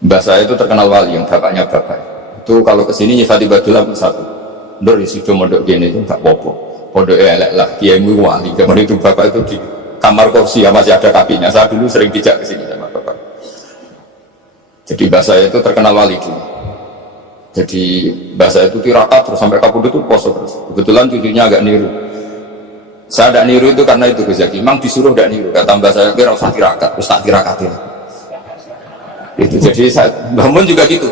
Mbah saya itu terkenal wali, yang bapaknya bapak. Itu kalau kesini nyifati Badullah satu. Nur isi mondok gini itu nggak popo. Pondok elek lah, kiaimu wali. Kemudian itu bapak itu di kamar kursi ya masih ada kakinya. Saya dulu sering dijak kesini sama bapak. Jadi mbah saya itu terkenal wali dulu. Jadi mbah saya itu tirakat terus sampai kabudut itu poso terus. Kebetulan cucunya agak niru. Saya tidak niru itu karena itu Gus Zaki. Memang disuruh tidak niru. Kata mbah saya kira usah tirakat, terus tak tirakatin. Itu jadi saya bangun juga gitu.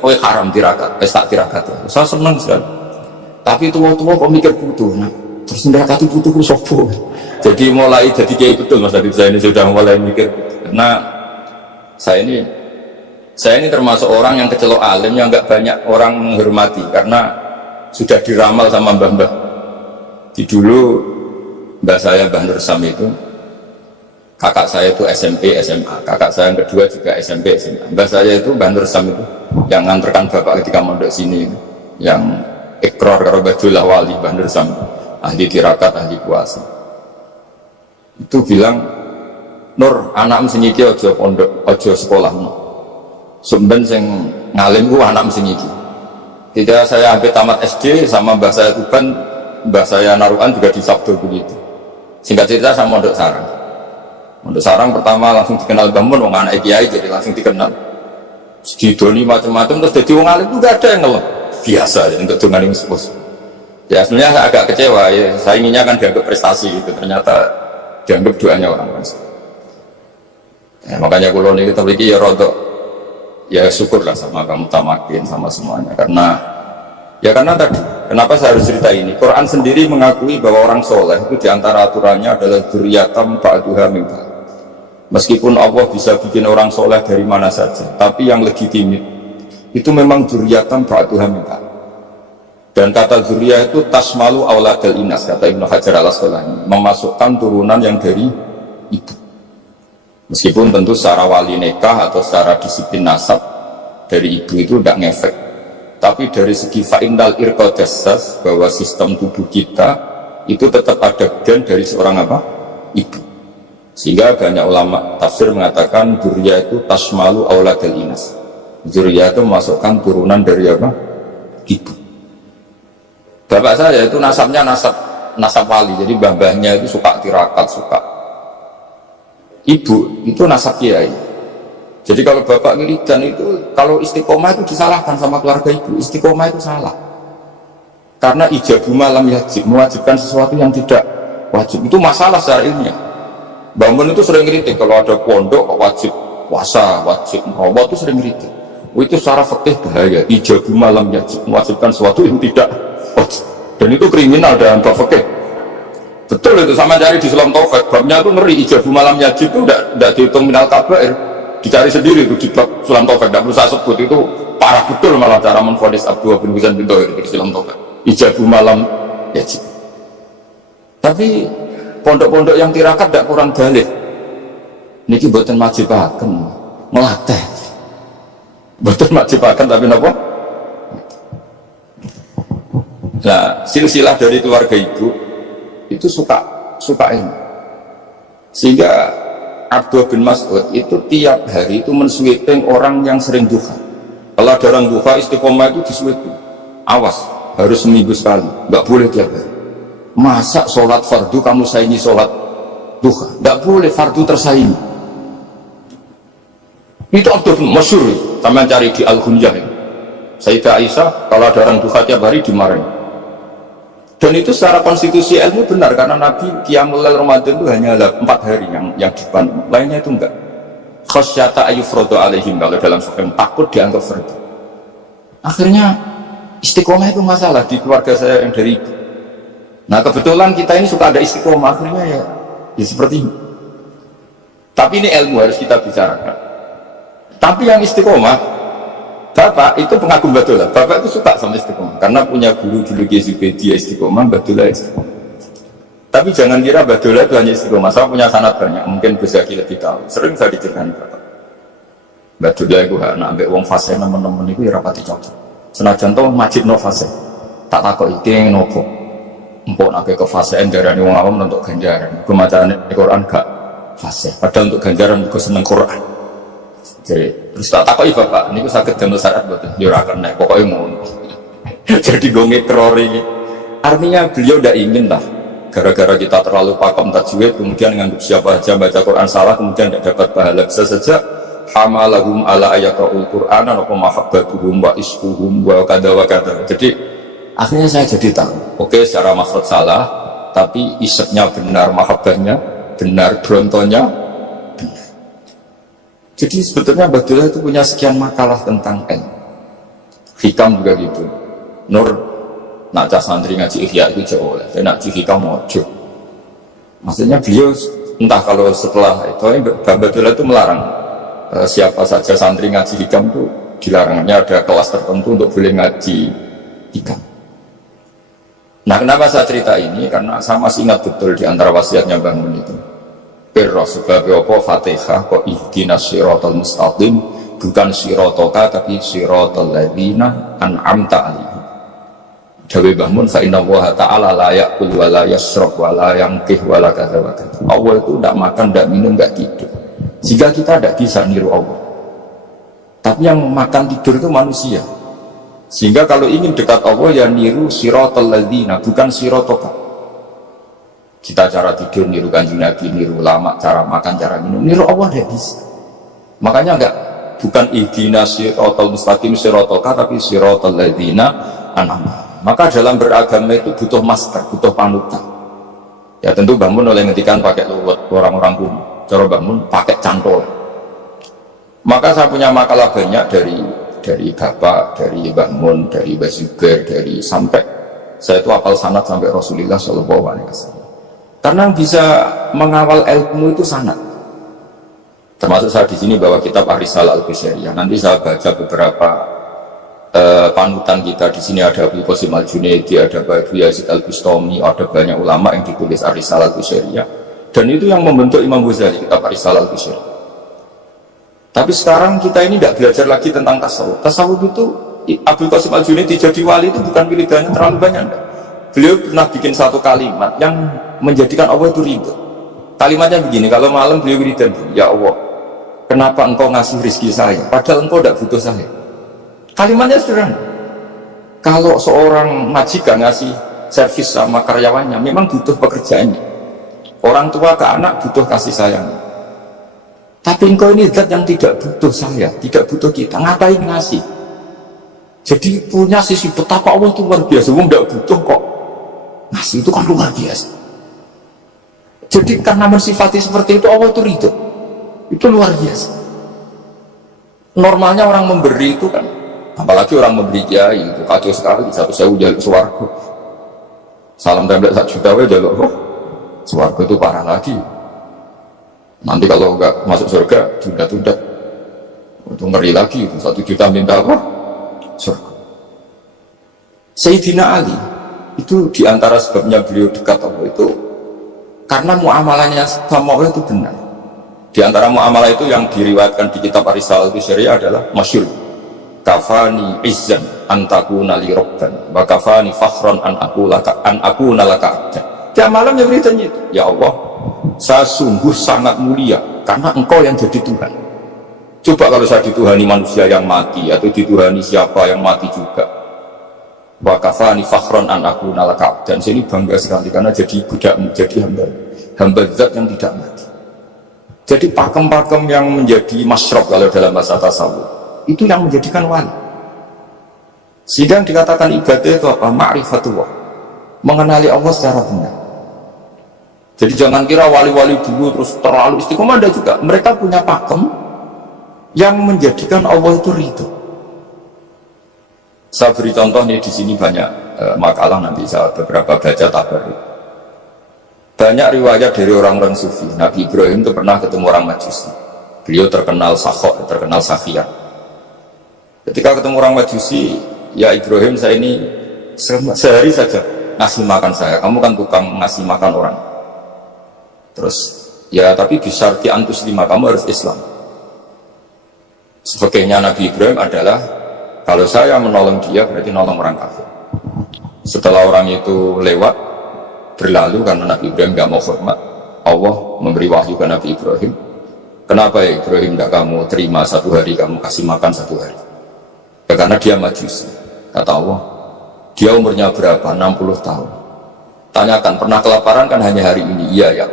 Oh haram tirakat, tak tirakat. Saya senang sekali. Tapi tua-tua kok mikir butuh. Nah, terus tirakati butuh ku sopo. Jadi mulai jadi kiai betul Mas Adib, saya ini sudah mulai mikir. Karena saya ini termasuk orang yang kecelok alim yang nggak banyak orang menghormati karena sudah diramal sama mbah-mbah. Di dulu mbah saya Mbah Nur Sam itu kakak saya itu SMP SMA, kakak saya yang kedua juga SMP SMA. Mbah saya itu Mbah Nur Sam itu yang nganterkan bapak ketika mondok sini, yang ikrar karo Badullah wali Mbah Nur Sam, ahli tirakat, ahli puasa. Itu bilang, Nur, anak sing iki aja pondok, aja sekolahmu. Sumben sing ngalim ku anak sing iki. Tidak, saya hampir tamat SD sama mbah saya Tuban, mbah saya Narukan juga di Sabdo begitu. Singkat cerita sama Mondok Sarang. Mondok Sarang pertama langsung dikenal bangun, wong anak kiai jadi langsung dikenal. Didoni macam-macam terus jadi wong alim itu gak ada yang ngelak. Biasa ya untuk dengan yang sepus. Ya sebenarnya saya agak kecewa ya. Saya inginnya kan dianggap prestasi gitu, ternyata dianggap doanya orang lain. Ya, makanya kalau ini kita beli ya rodok. Ya syukurlah sama kamu tamakin sama semuanya karena tadi kenapa saya harus cerita ini. Quran sendiri mengakui bahwa orang soleh itu diantara aturannya adalah dzurriyyatan ba'duha min ba'd. Meskipun Allah bisa bikin orang soleh dari mana saja, tapi yang legitimit itu memang dzurriyyatan ba'duha min ba'd. Dan kata dzurriyyah itu tasmalu auladal inas, kata Ibnu Hajar al-Asqalani, memasukkan turunan yang dari ibu. Meskipun tentu secara wali nikah atau secara disiplin nasab dari ibu itu tidak ngefek, tapi dari segi fa'indal irqadasas bahwa sistem tubuh kita itu tetap ada gen dari seorang apa? Ibu. Sehingga banyak ulama tafsir mengatakan dzurriyyah itu tasmalu auladal inas. Dzurriyyah itu memasukkan turunan dari apa? Ibu. Bapak saya itu nasabnya nasab wali, jadi mbah-mbahnya itu suka tirakat, suka. Ibu itu nasab kiai. Jadi kalau bapak wiridan itu, kalau istiqomah itu disalahkan sama keluarga ibu. Istiqomah itu salah karena ijabu malam yajib, mewajibkan sesuatu yang tidak wajib. Itu masalah secara ilmiah. Bangun itu sering kritik kalau ada pondok wajib puasa, wajib merawat, itu sering kritik. Itu secara fikih bahaya. Ijabu malam yajib, mewajibkan sesuatu yang tidak wajib, dan itu kriminal dalam bab fikih. Betul itu, sama cari di Sulam Taufik, babnya itu ngeri. Ijabu malam yajib itu tidak dihitung minal kabair, dicari sendiri itu di bab Sulam Taufik, tidak perlu saya sebut. Itu parah betul malah cara menfonis Abdullah bin Husain bin Thohir di Sulam Taufik, ijabu malam yajib. Tapi pondok-pondok yang tirakat tidak kurang dalih. Niki boten majibaken, melatih. Boten majibaken tapi napa? Nah, silsilah dari keluarga ibu itu suka ini, sehingga Abdullah bin Mas'ud itu tiap hari itu mensweeping orang yang sering duha. Kalau ada orang duha istiqomah itu disweeping, awas harus seminggu sekali, nggak boleh tiap hari. Masa sholat fardu kamu saingi sholat duha? Nggak boleh, fardu tersaingi. Itu Abdullah bin masyhur, sama cari di Al-Hunyah. Sayyidah Aisyah kalau ada orang duha tiap hari dimarahin. Dan itu secara konstitusi ilmu benar, karena Nabi Qiyamul Lail Ramadan itu hanya 4 hari yang dipandang, lainnya itu enggak. Khasyata ayyufrodo alaihim, kalau dalam fikih takut dianggap fardu. Akhirnya istiqomah itu masalah di keluarga saya yang dari ibu. Nah kebetulan kita ini suka ada istiqomah, akhirnya ya seperti ini. Tapi ini ilmu harus kita bicarakan. Tapi yang istiqomah, Bapak itu pengagum Badullah. Bapak itu suka sama istiqomah karena punya guru dulu dia istiqomah, Badullah istiqomah. Tapi jangan kira Badullah itu hanya istiqomah. Saya punya sanad banyak, mungkin bisa lebih tahu. Sering saya diceritakan Bapak. Badullah itu anak ambek wong fase teman-teman itu ya rapati cocok. Senajan to majid no fase. Tak takok iki nopo. Empuk nek ke fasean darani wong awam untuk ganjaran. Kemacaan Quran gak fase. Padahal untuk ganjaran kok seneng Quran. Jadi, terus tak takoki bapak, ini sakit damel syarat buatan, jurakan naik pokoknya ngono. Jadi gue ngekrori. Artinya beliau tidak ingin lah, gara-gara kita terlalu pakem tajwid, kemudian nganggap siapa aja baca Quran salah, kemudian tidak dapat pahala. Bisa saja hamalahum ala ayatul Quran, apa mahabbatuhum wa iskuhum wa kada wa kada. Jadi akhirnya saya jadi tahu, oke secara makhraj salah, tapi isepnya benar, mahabbahnya benar, brontonya benar. Jadi sebetulnya Abdullah itu punya sekian makalah tentang ilmu. Hikam juga gitu. Nur nak cah santri ngaji Ihya itu jauh oleh, saya nak hikam mojo. Maksudnya beliau entah kalau setelah itu Abdullah itu melarang siapa saja santri ngaji hikam itu dilarangnya ada kelas tertentu untuk boleh ngaji hikam. Nah kenapa saya cerita ini? Karena saya masih ingat betul di antara wasiatnya bangun itu. Perro sebab apa Fatihah kok ihdinas siratal mustaqim, bukan siratoka tapi siratal ladzina an'amta alaihim. Dawe bangun fa inna wa ta'ala la ya'kul wa la yashrab wa la yanqih wa la kadza wa kadza. Allah itu tidak makan, tidak minum, tidak tidur. Jika kita tidak bisa niru Allah. Tapi yang makan tidur itu manusia. Sehingga kalau ingin dekat Allah ya niru siratal ladzina, bukan siratoka. Kita cara tidur niru Kanjeng Nabi, niru ulama, cara makan, cara minum, niru Allah tidak bisa. Makanya bukan ihdinas siratal mustaqim siratoka, tapi siratal ladzina an'amta. Maka dalam beragama itu butuh master, butuh panutan. Ya tentu bangun oleh ngetikan pakai luwet orang-orang kuno. Cara bangun pakai cantol. Maka saya punya makalah banyak dari bapak, dari bangun, dari Mbah Zubair, dari sampai saya itu hafal sanad sampai Rasulullah SAW. Karena yang bisa mengawal ilmu itu sanad. Termasuk saya di sini bawa kitab Ar-Risalah Al-Qusairiyah. Nanti saya baca beberapa panutan kita. Di sini ada Abdul Qasim Al-Junaidi, ada Abu Yazid Al-Bustami, ada banyak ulama yang ditulis Ar-Risalah Al-Qusairiyah. Dan itu yang membentuk Imam Ghazali, kitab Ar-Risalah Al-Qusairiyah. Tapi sekarang kita ini tidak belajar lagi tentang tasawuf. Tasawuf itu Abdul Qasim Al-Junaidi jadi wali itu bukan wiridannya terlalu banyak. Beliau pernah bikin satu kalimat yang menjadikan Allah itu ridho. Kalimatnya begini, kalau malam beliau wiridan, ya Allah, kenapa engkau ngasih rezeki saya padahal engkau tidak butuh saya. Kalimatnya sederhana. Kalau seorang majikan ngasih servis sama karyawannya memang butuh pekerjaannya. Orang tua ke anak butuh kasih sayang. Tapi engkau ini zat yang tidak butuh saya, tidak butuh kita, ngapain ngasih? Jadi punya sisi betapa Allah itu luar biasa. Wong tidak butuh kok ngasih, itu kan luar biasa. Jadi karena mensifati seperti itu Allah itu ridho. Itu luar biasa. Normalnya orang memberi itu kan, apalagi orang memberi kiai itu kacau sekali. Satu sewu jaluk swarga, salam tempel 1 juta we jaluk swarga, itu parah lagi. Nanti kalau enggak masuk surga tunda-tunda, itu ngeri lagi. Itu 1 juta minta apa? Surga. Sayyidina Ali itu diantara sebabnya beliau dekat Allah itu karena muamalahnya sama Allah itu benar. Di antara muamalah itu yang diriwayatkan di kitab Ar-Risalah Al-Qusairiyah adalah masyhur. Kafani izzan an takuna li rabban wa kafani fakhran an akuna laka abdan. Tiap malam yang beritanya itu, ya Allah, saya sungguh sangat mulia karena engkau yang jadi Tuhan. Coba kalau saya dituhani manusia yang mati atau dituhani siapa yang mati juga. Wa kafani fakhran an akuna laka abdan. Saya ini bangga sekali karena jadi budak, jadi hamba zat yang tidak mati. Jadi pakem-pakem yang menjadi masyrab kalau dalam bahasa tasawuf itu yang menjadikan wali. Sehingga yang dikatakan ibadah itu apa? Ma'rifatullah, mengenali Allah secara benar. Jadi jangan kira wali-wali dulu terus terlalu istiqomah. Ada juga mereka punya pakem yang menjadikan Allah itu ridho. Saya beri contoh nih, di sini banyak makalah, nanti saya beberapa baca tabaruk. Banyak riwayat dari orang-orang sufi. Nabi Ibrahim itu pernah ketemu orang Majusi. Beliau terkenal sakhok, terkenal sakhiyah. Ketika ketemu orang Majusi, ya Ibrahim, saya ini sehari saja ngasih makan saya. Kamu kan tukang ngasih makan orang. Terus, ya tapi bisyarti antus lima, kamu harus Islam. Sebagainya Nabi Ibrahim adalah, kalau saya menolong dia berarti nolong orang kafir. Setelah orang itu lewat, berlalu, karena Nabi Ibrahim gak mau hormat, Allah memberi wahyu ke Nabi Ibrahim, Kenapa ya Ibrahim tidak kamu terima 1 hari, kamu kasih makan 1 hari? Ya karena dia majusi. Kata Allah, dia umurnya berapa? 60 tahun. Tanyakan, pernah kelaparan kan hanya hari ini? Iya ya.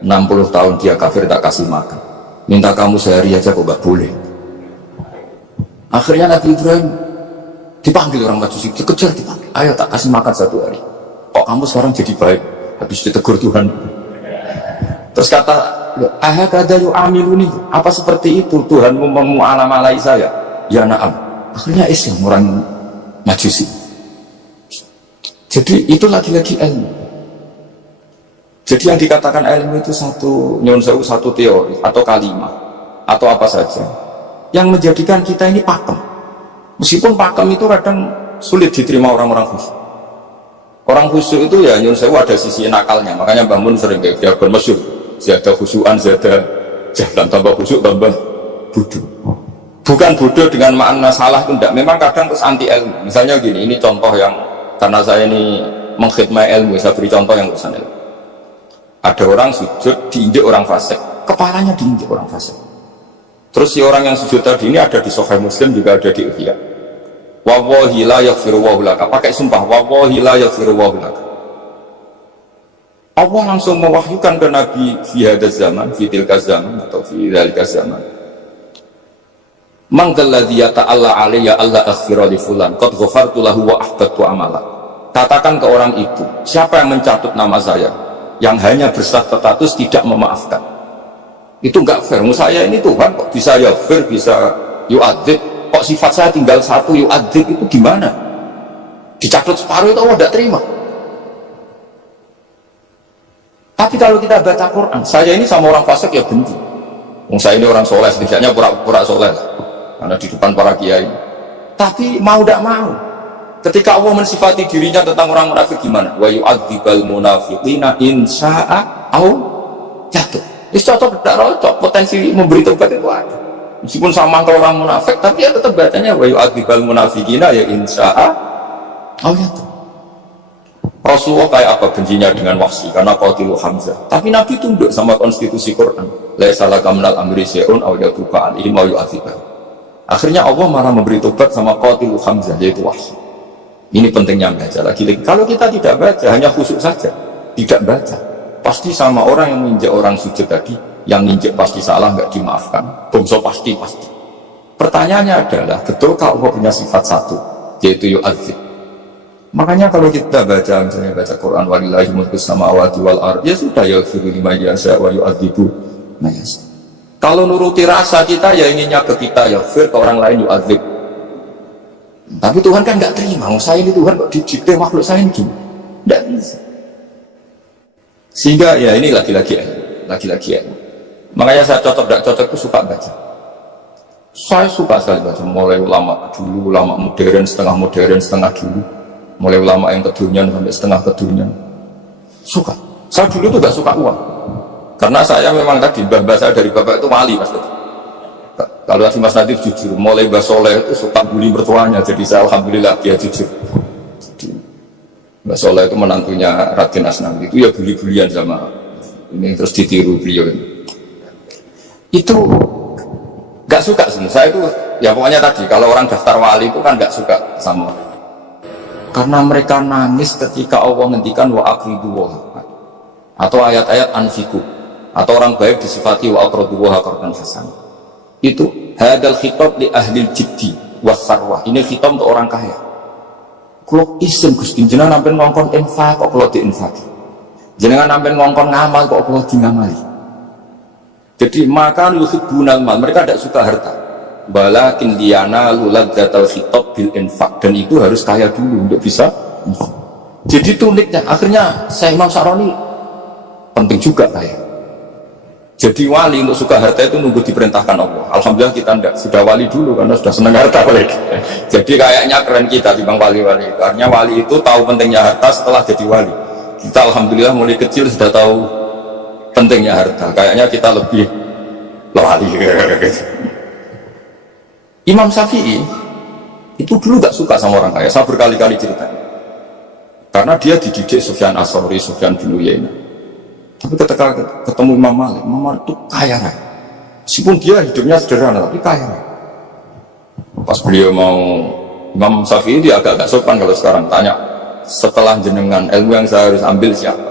60 tahun dia kafir tak kasih makan. Minta kamu sehari aja kok gak boleh. Akhirnya Nabi Ibrahim dipanggil orang majusi, dikejar, dipanggil. Ayo tak kasih makan 1 hari. Kok kamu sekarang jadi baik? Habis ditegur Tuhan. Terus kata, ahakada yu'amiluni, apa seperti itu Tuhanmu memu'alamalai saya? Ya na'am. Akhirnya Islam orang majusi. Jadi itu lagi-lagi ilmu. Jadi yang dikatakan ilmu itu satu teori atau kalimat atau apa saja yang menjadikan kita ini pakem. Meskipun pakem itu kadang sulit diterima orang-orang khusyuk. Orang khusyuk itu ya nyun sewu ada sisi nakalnya. Makanya Mbah Mun sering kayak dia bermasyhur, ziyada khusyuan, ziyada jahlan, tambah khusyuk tambah bodoh. Bukan bodoh dengan makna salah itu enggak. Memang kadang terus anti ilmu. Misalnya gini, ini contoh yang karena saya ini mengkhidmati ilmu, saya beri contoh yang urusan ilmu. Ada orang sujud diinjek orang fasik, kepalanya diinjek orang fasik. Terus si orang yang sujud tadi ini ada di Sahih Muslim, juga ada di Ihya. Wallahi la yaghfiru wa laka. Pakai sumpah, wallahi la yaghfiru wa laka. Allah langsung mewahyukan ke Nabi fi hadzal zaman, fi tilka zaman atau fi dzalika zaman. Man dzalladzi yata'alla alayya alla aghfira li fulan qad ghafartu lahu wa ahbattu amala. Katakan ke orang itu, siapa yang mencatut nama saya yang hanya berstatus tidak memaafkan? Itu enggak fair. Saya ini Tuhan kok bisa yaghfir, bisa yu'adzib, kok sifat saya tinggal 1 yu'adzib, itu gimana? Dicatut separuh itu Allah tidak terima. Tapi kalau kita baca Quran, saya ini sama orang fasik ya benci. Saya ini orang soleh, setidaknya pura-pura soleh karena di depan para kiai. Tapi mau tidak mau, ketika Allah mensifati dirinya tentang orang munafik gimana? Wa yu'adzibal munafiqina in sya'a au jatuh. Ini cocok tidak cocok, potensi memberi tobat itu ada. Meskipun sama ke orang munafik, tapi ya tetap bacanya wa yu'adzibal munafiqina ya in sya'a au jatuh. Rasulullah kayak apa bencinya dengan Wahsy karena qatilu Hamzah. Tapi Nabi tunduk sama konstitusi Quran. Laisa laka minal amri syai'un aw yatuba alaihim aw yu'adzibahum. Akhirnya Allah malah memberi tobat sama qatilu Hamzah, yaitu Wahsy. Ini pentingnya baca lagi. Kalau kita tidak baca, hanya khusyuk saja, tidak baca, pasti sama orang yang menginjak orang sujud tadi, yang injek pasti salah, nggak dimaafkan. Bongso pasti. Pertanyaannya adalah, betulkah Allah punya sifat 1, yaitu yu'adzib? Makanya kalau kita baca, misalnya baca Quran, walillahi mulkus samawati wal ardh, ya sudah, yaghfiru liman yasha wa yu'adzibu man yasha. Kalau nuruti rasa kita, ya inginnya ke kita yaghfir, ke orang lain yu'adzib. Tapi Tuhan kan nggak terima. Saya ini Tuhan kok dicipta makhluk saya ini gimana? Nggak bisa. Sehingga ya ini lagi-lagi ya. Makanya saya tidak cocok itu suka baca. Saya suka sekali baca, mulai ulama dulu, ulama modern, setengah dulu. Mulai ulama yang kedunian sampai setengah kedunian. Suka. Saya dulu tuh gak suka uang. Karena saya memang tadi, mbah saya dari bapak itu wali mas. Kalau tadi Mas Nadif jujur, mulai Mbah Soleh itu suka bully mertuanya. Jadi saya alhamdulillah dia jujur. Mbah Soleh itu menantunya Raden Asnawi. Itu ya bully-bulian sama ini, terus ditiru beliau ini. Itu gak suka sih. Saya itu ya pokoknya tadi, kalau orang daftar wali itu kan gak suka sama. Karena mereka nangis ketika Allah ngendikan wa aqridu atau ayat-ayat anfiku, atau orang baik disifati wa aqridu wa qardan hasan. Itu hadal khitab li ahli jiddi was sarwah. Ini khitab untuk orang kaya. Kalau isim Gusti jenengan sampean ngongkon infak kok kalau diinfak. Jenengan sampean ngongkon ngamal kok kalau di ngamali. Jadi maka yuhibbunal mal, mereka tidak suka harta. Walakin liyana luladzatal khitab bil infak, dan itu harus kaya dulu untuk bisa infak. Jadi itu uniknya. Akhirnya saya Imam Sa'roni penting juga kaya. Jadi wali untuk suka harta itu nunggu diperintahkan Allah. Alhamdulillah kita enggak, sudah wali dulu karena sudah senang harta. Jadi kayaknya keren kita dibanding wali-wali. Karena wali itu tahu pentingnya harta setelah jadi wali. Kita alhamdulillah mulai kecil sudah tahu pentingnya harta. Kayaknya kita lebih wali. Imam Syafi'i itu dulu gak suka sama orang kaya. Saya berkali-kali ceritanya. Karena dia dididik Sufyan As-Tsauri, Sufyan bin Uyainah. Tapi ketika ketemu Imam Malik itu kaya raya. Meskipun dia hidupnya sederhana tapi kaya. Pas beliau mau Imam Syafi'i dia agak sopan kalau sekarang tanya, setelah jenengan ilmu yang saya harus ambil siapa?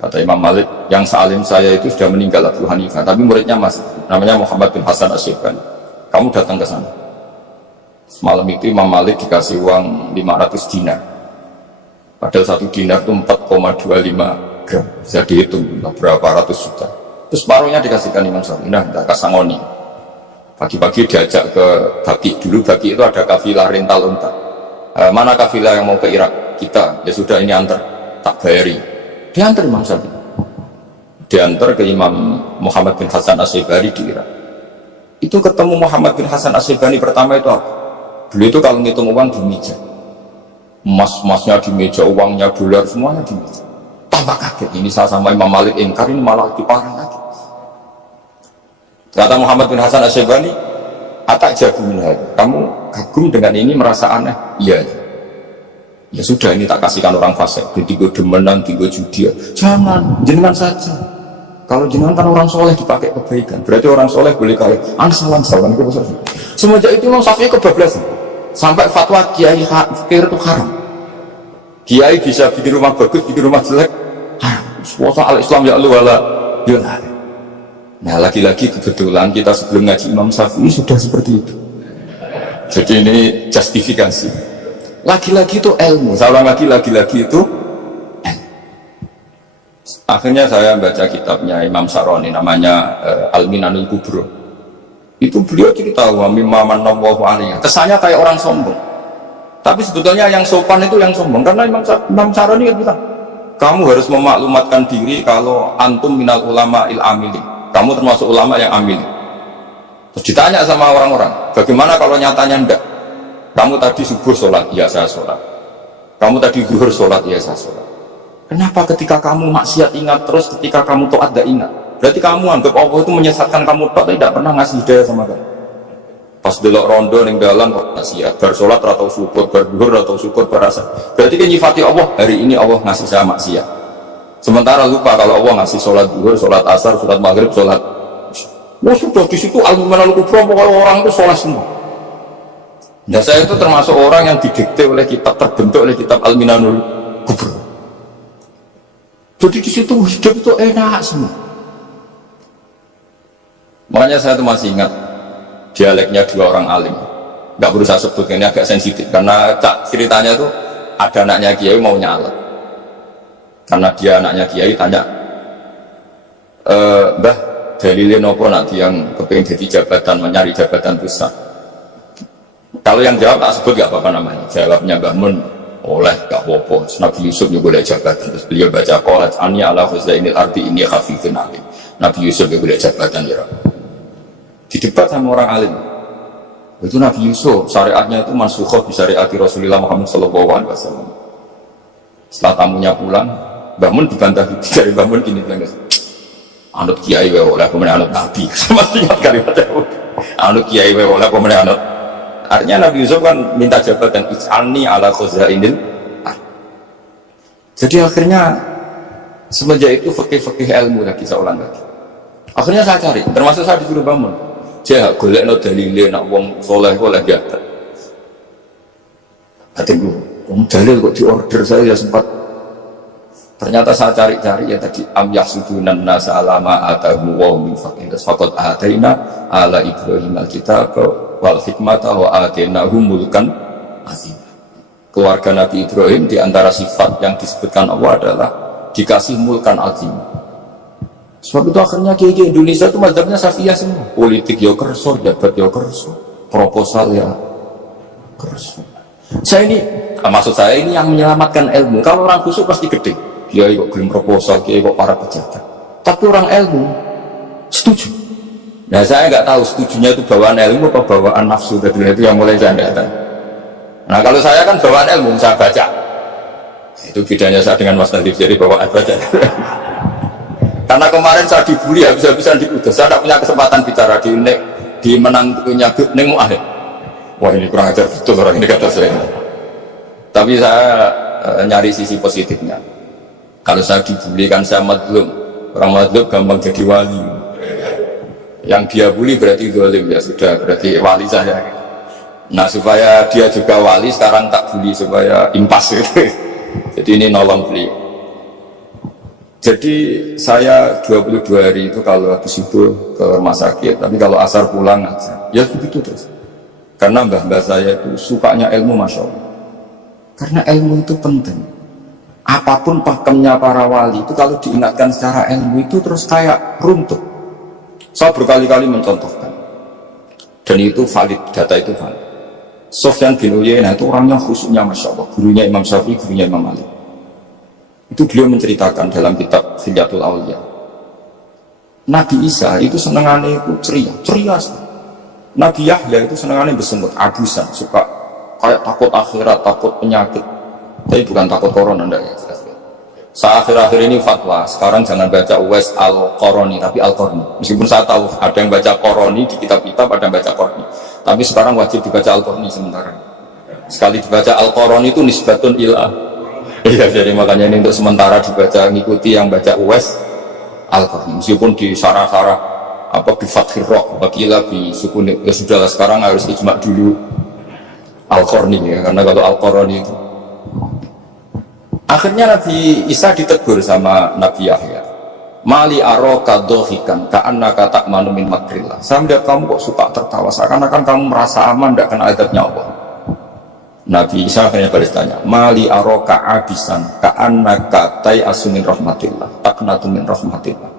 Kata Imam Malik, yang salim saya itu sudah meninggal Abu Hanifah, tapi muridnya masih, namanya Muhammad bin Hasan Asy-Syaibani. Kamu datang ke sana. Semalam itu Imam Malik dikasih uang 500 dinar. Padahal 1 dinar itu 4,25 gram. Bisa dihitung berapa ratus juta. Terus separuhnya dikasihkan Imam Syafi'i. Nah, kita kasangoni. Pagi-pagi diajak ke Baki. Dulu Baki itu ada kafilah rental unta. Mana kafilah yang mau ke Irak? Kita. Ya sudah, ini antar. Tak bayari. Diantar Imam Syafi'i. Diantar ke Imam Muhammad bin Hasan Asy-Syaibani di Irak. Itu ketemu Muhammad bin Hasan Asy-Syaibani pertama itu apa? Beliau itu kalau ngitung uang di meja. Emas-emasnya di meja, uangnya, dolar, semuanya di meja. Tambah kaget. Ini saya sama Imam Malik ingkar, ini malah diparang lagi. Kata Muhammad bin Hasan Asy-Syaibani, atak jago minhaj. Kamu kagum dengan ini, merasa aneh? Iya. Ya sudah, ini tak kasihkan orang fasik. Tiga demenan, tiga judi. Jangan, jenengan saja. Kalau jenengan kan orang soleh dipakai kebaikan. Berarti orang soleh boleh kaya. Ansalan. Semenjak itu Imam Syafi'i kebablasan. Sampai fatwa kiai fikir itu haram. Kiai bisa bikin rumah bagus, bikin rumah jelek. Haram. Suasa al-Islam ya Allah wala. Nah, lagi-lagi kebetulan kita sebelum ngaji Imam Syafi'i sudah seperti itu. Jadi ini justifikasi. Lagi-lagi itu ilmu. Saya ulang lagi-lagi itu ilmu. Akhirnya saya baca kitabnya Imam Saroni, namanya Al-Minanul Kubro. Itu beliau cerita wa mimma manallahu alaihi. Kesannya kayak orang sombong. Tapi sebetulnya yang sopan itu yang sombong. Karena Imam Saroni kan bilang, kamu harus memaklumatkan diri kalau antum minal ulama il amili. Kamu termasuk ulama yang amili. Terus ditanya sama orang-orang, bagaimana kalau nyatanya enggak? Kamu tadi subuh sholat, ya saya sholat. Kamu tadi zuhur sholat, ya saya sholat. Kenapa ketika kamu maksiat ingat terus, ketika kamu taat tidak ingat? Berarti kamu anggap Allah itu menyesatkan kamu, tidak pernah ngasih hidayah sama kamu. Pas delok rondo ning dalan kok maksiat, bar sholat atau syukur, bar zuhur atau syukur, berasa. Berarti kan nyifati Allah, hari ini Allah ngasih saya maksiat. Sementara lupa kalau Allah ngasih sholat zuhur, sholat asar, sholat maghrib, sholat. Ya sudah, di situ Al-Minanul Kubro, pokoknya orang itu sholat semua. Nah, saya itu termasuk orang yang didikte oleh kitab, terbentuk oleh kitab Al-Minanul Kubro. Jadi di situ hidup itu enak semua. Makanya saya itu masih ingat dialeknya dua orang alim. Nggak perlu saya sebut, ini agak sensitif karena ceritanya itu ada anaknya kiai mau nyalet. Karena dia anaknya kiai tanya, Mbah, dalilin apa nanti yang kepingin jadi jabatan, mencari jabatan besar? Kalau yang jawab tak sebut gak apa-apa namanya. Jawabnya Mbah Mun, oleh gak apa-apa. Nabi Yusuf juga boleh jabatan. Terus beliau baca qalat ani ala khuzainil ardi ini khafifun alim. Nabi Yusuf juga boleh jabatan ya. Didebat sama orang alim. Itu Nabi Yusuf syariatnya itu mansukhoh di syariat Rasulullah Muhammad SAW. Setelah tamunya pulang, Mbah Mun dibantah dari Mbah Mun gini bilang, anut kiai wae oleh pemenang anut Nabi. Sama ingat kalimatnya. Anut kiai wae oleh pemenang anut. Artinya Nabi Yusuf kan minta jabatan ij'alni ala khuzainil. Jadi akhirnya semenjak itu fikih ilmu lagi saya ulang lagi. Akhirnya saya cari, termasuk saya disuruh bangun. Saya golekno dalile nak wong soleh oleh jabatan. Hatiku, dalil kok diorder saya ya sempat. Ternyata saya cari-cari ya tadi am yahsudunan nasa alama atahu wa min faqih faqad ataina ala Ibrahim alkitab wal hikmata wa atainahu mulkan azim. Keluarga Nabi Ibrahim di antara sifat yang disebutkan Allah adalah dikasih mulkan azim. Sebab itu akhirnya kiai Indonesia itu mazhabnya Syafi'iyah semua. Politik ya kerso, jabat ya kerso, proposal ya kerso. Saya ini, maksud saya ini yang menyelamatkan ilmu. Kalau orang khusyuk pasti gede. Kiai kok kirim proposal, kiai kok para pejabat. Tapi orang ilmu setuju. Nah saya nggak tahu setujunya itu bawaan ilmu atau bawaan nafsu. Itu yang mulai saya datang. Nah kalau saya kan bawaan ilmu, saya baca. Itu bedanya saya dengan Mas Nadif, jadi bawaan baca. Karena kemarin saya dibully habis-habisan diutus. Saya tidak punya kesempatan bicara di menantunya Neng Mu'ahid. Wah ini kurang ajar betul orang ini kata saya. Tapi saya nyari sisi positifnya. Kalau saya dibully kan saya madlum. Orang madlum gampang jadi wali. Yang dia bully berarti zalim, ya sudah, berarti wali saya. Nah supaya dia juga wali, sekarang tak bully supaya impas gitu. Jadi ini nolong beliau. Jadi saya 22 hari itu kalau habis itu ke rumah sakit, tapi kalau asar pulang aja, ya begitu terus. Karena mbah-mbah saya itu sukanya ilmu, Masya Allah. Karena ilmu itu penting. Apapun pakemnya para wali itu kalau diingatkan secara ilmu itu terus kayak runtuh. Saya berkali-kali mencontohkan. Dan itu valid, data itu valid. Sufyan bin Uyainah itu orangnya khususnya Masya Allah, gurunya Imam Syafi'i, gurunya Imam Malik. Itu beliau menceritakan dalam kitab Hilyatul Auliya. Nabi Isa itu senengannya itu ceria. Nabi Yahya itu senengannya bersemut, abusan, suka kayak takut akhirat, takut penyakit. Tapi bukan takut corona, enggak ya. Saat akhir-akhir ini fatwa, sekarang jangan baca Uwais Al-Qarani, tapi Al-Qarni. Meskipun saya tahu ada yang baca Qarani di kitab-kitab, ada yang baca Qarni. Tapi sekarang wajib dibaca Al-Qarni sementara. Sekali dibaca Al-Qarani itu nisbatun ilah. Iya, jadi makanya ini untuk sementara dibaca, ngikuti yang baca Uwais Al-Qarni. Meskipun di sarah-sarah apa di Fathir Roh, bagilah di sukun, ya sudahlah sekarang harus ijma dulu Al-Qarni ya, karena kalau Al-Qarani itu. Akhirnya Nabi Isa ditegur sama Nabi Yahya. Mali aroka dohikan ka'annaka ta'manu min makrillah. Saya melihat kamu kok suka tertawa, seakan-akan kamu merasa aman tidak kena azabnya Allah. Nabi Isa akhirnya baris tanya, Mali aroka abisan ka'annaka tai'asu min rahmatillah taknatu min rahmatillah.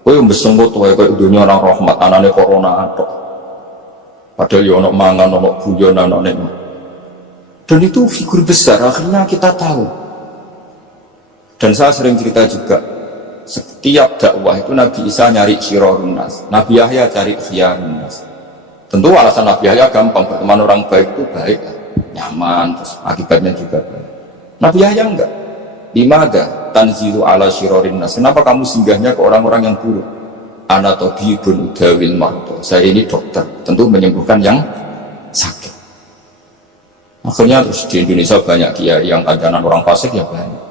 Kowe mbesenggut wae koyo dunya orang rahmat, anane corona tok. Padahal yo ono mangan, ono guyon, ono nikmat. Dan itu figur besar, akhirnya kita tahu. Dan saya sering cerita juga, setiap dakwah itu Nabi Isa nyari syirorun nas, Nabi Yahya cari khiyarun nas. Tentu alasan Nabi Yahya gampang, berteman orang baik itu baik, nyaman, terus akibatnya juga baik. Nabi Yahya enggak. Limada tanzilu ala syirorin nas. Kenapa kamu singgahnya ke orang-orang yang buruk? Ana tabibun udawil marto. Saya ini dokter, tentu menyembuhkan yang sakit. Akhirnya terus di Indonesia banyak kiai yang kancanan orang fasik ya banyak.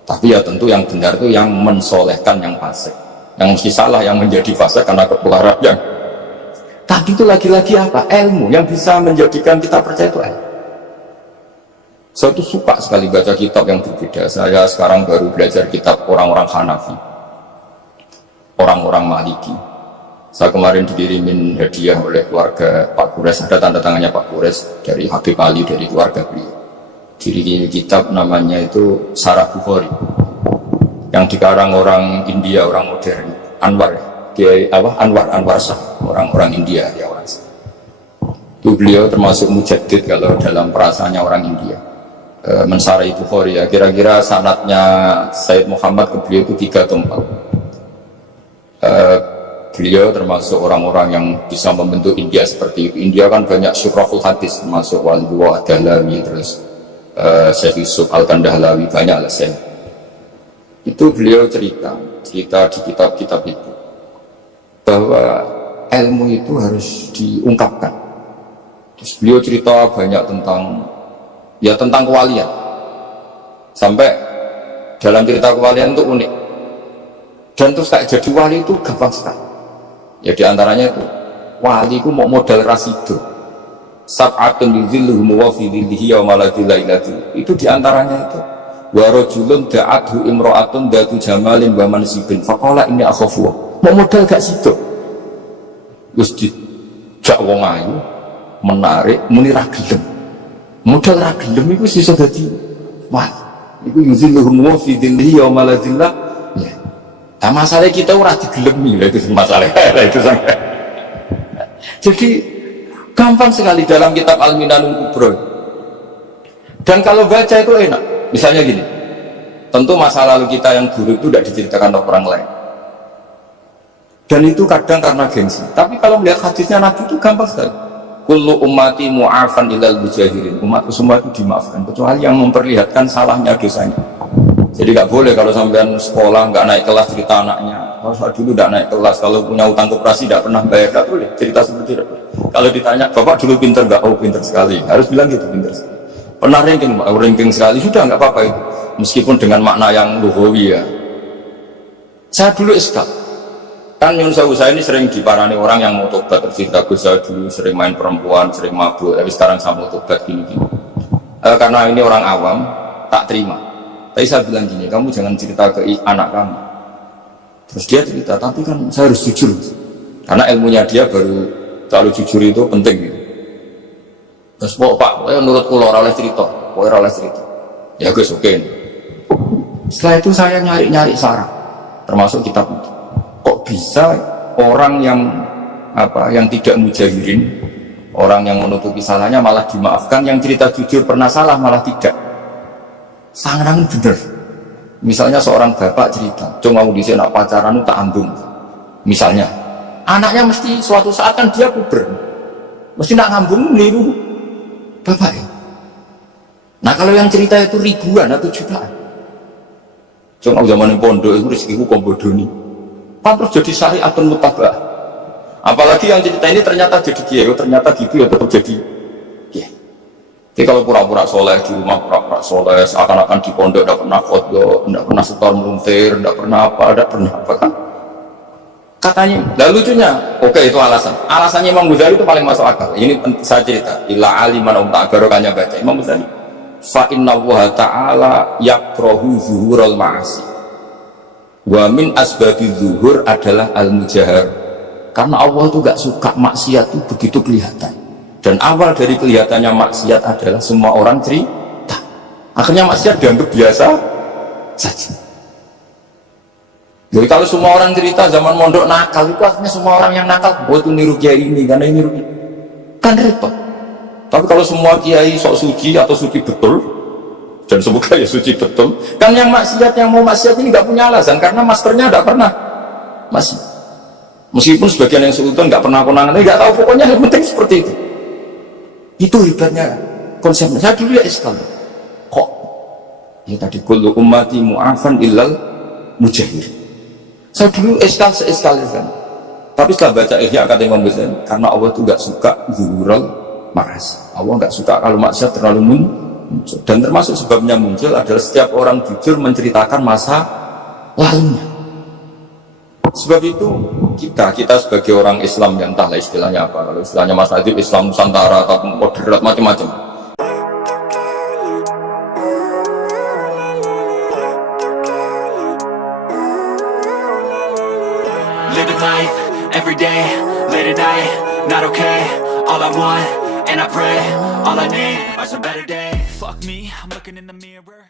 Tapi ya tentu yang benar itu yang mensolehkan yang fasik. Yang mesti salah yang menjadi fasik karena ketularannya. Tapi itu lagi-lagi apa? Ilmu yang bisa menjadikan kita percaya itu ilmu. Saya tuh suka sekali baca kitab yang berbeda. Saya sekarang baru belajar kitab orang-orang Hanafi, orang-orang Maliki. Saya kemarin dikirimin hadiah oleh keluarga Pak Kures, ada tanda tangannya Pak Kures dari Habib Ali, dari keluarga beliau. Diri kitab namanya itu Sarah Bukhari, yang dikarang orang India, orang modern, Anwar, Anwar Shah, orang India ya orang. Itu beliau termasuk mujaddid kalau dalam perasaannya orang India. Mensarai Bukhari ya, kira-kira sanadnya Sayyid Muhammad ke beliau itu 3 atau 4. Beliau termasuk orang-orang yang bisa membentuk India seperti itu. India kan banyak syurahul hadis, termasuk Waliwa Dahlawi, terus Syekh Yusuf Al-Kandahlawi, banyak lah saya. Itu beliau cerita di kitab-kitab itu bahwa ilmu itu harus diungkapkan. Terus beliau cerita banyak tentang kewalian. Sampai dalam cerita kewalian itu unik. Dan terus kayak jadi wali itu gampang sekali. Ya diantaranya itu wali itu mau modal rasidu. Sab'atun yuzilluhum wa fi dhillihi yawma la dhilla illa dhilluh. Itu diantaranya itu wa rajulun da'athu imra'atun datu jamalin wa mansibin faqala inni akhafu. Mau modal gak situ. Wis dijak wong ayu menarik muni ra gelem. Modal ra gelem iku iso dadi wah. Iku yuzilluhum wa fi dhillihi yawma la dhilla. Ya. Nah, masalah kita ora digelemi lah itu masalah. Itu sampai. Jadi gampang sekali dalam kitab Al-Minanul Kubra. Dan kalau baca itu enak. Misalnya gini, tentu masa lalu kita yang buruk itu tidak diceritakan oleh orang lain. Dan itu kadang karena gengsi. Tapi kalau melihat hadisnya Nabi itu gampang sekali. Kullu ummati mu'afan ilal mujahirin. Umatku semua itu dimaafkan, kecuali yang memperlihatkan salahnya dosanya. Jadi nggak boleh kalau sampean sekolah nggak naik kelas cerita anaknya. Kalau saat dulu nggak naik kelas, kalau punya utang koperasi tidak pernah bayar, nggak boleh cerita seperti itu. Kalau ditanya, bapak dulu pinter nggak? Oh pinter sekali. Harus bilang gitu, pinter sekali. Pernah ranking sekali, sudah nggak apa-apa itu. Meskipun dengan makna yang lughawi ya. Saya dulu iskal. Kan Nyun Sewu saya ini sering diparani orang yang mau tobat, cerita Gus saya dulu sering main perempuan, sering mabuk, tapi sekarang saya mau tobat gini-gini. Karena ini orang awam, tak terima. Tapi saya bilang gini, kamu jangan cerita ke anak kamu. Terus dia cerita, tapi kan saya harus jujur. Karena ilmunya dia baru selalu jujur itu penting. Terus Pak, menurut kula ora oleh cerita, ora oleh cerita. Ya Gus, oke. Setelah itu saya nyari-nyari sarah, termasuk kitab itu. Kok bisa orang yang tidak mujahirin, orang yang menutupi salahnya malah dimaafkan, yang cerita jujur pernah salah malah tidak. Sangat bener. Misalnya seorang bapak cerita, cuma mau disini nak pacaran tak ambung. Misalnya, anaknya mesti suatu saat kan dia puber, mesti nak ngambung niru bapak ya. Nah kalau yang cerita itu ribuan atau jutaan, cuma zaman pondok itu rezekiku kombodoni. Terus jadi syariatun mutabah. Apalagi yang cerita ini ternyata jadi kiai, ternyata gitu ya tetap jadi kiai. Jadi kalau pura-pura soleh di rumah, pura-pura soleh, seakan-akan di pondok tidak pernah khotbah, tidak pernah setor meluntir, tidak pernah apa kan? Katanya, dan lucunya, oke itu alasan. Alasannya Imam Ghazali itu paling masuk akal. Ini saya cerita. Illa aliman barokahnya baca Imam Ghazali. Fa inna Allah Ta'ala yakrahu zuhurul ma'asi. Wa min asbabi zuhur adalah al-mujahar. Karena Allah itu gak suka maksiat itu begitu kelihatan. Dan awal dari kelihatannya maksiat adalah semua orang cerita. Akhirnya maksiat dianggap biasa saja. Jadi kalau semua orang cerita zaman mondok nakal, itu akhirnya semua orang yang nakal, oh itu niru kiai ini, karena ini niru kan repot. Tapi kalau semua kiai sok suci atau suci betul, dan semoga ya suci betul, kan yang maksiat, yang mau maksiat ini nggak punya alasan, karena masternya nggak pernah masih. Meskipun sebagian yang sultan nggak pernah konangan, nggak tahu, pokoknya yang penting seperti itu. Itu hebatnya konsepnya. Saya dulu ya iskal. Kok? Ya tadi kullu ummati mu'afan illal mujahir. Saya dulu iskal seiskal. Tapi setelah baca Ihya kata Imam Ghazali, karena Allah itu nggak suka zuhurul ma'asi. Allah nggak suka kalau maksiat terlalu muncul. Dan termasuk sebabnya muncul adalah setiap orang jujur menceritakan masa lalunya. Sebab itu kita sebagai orang Islam yang entahlah istilahnya apa, kalau istilahnya Mas Najib Islam Nusantara atau moderat macam-macam. Living life every day, late at night, not okay. All I want, and I pray, all I need are some better days. Fuck me, I'm looking in the mirror.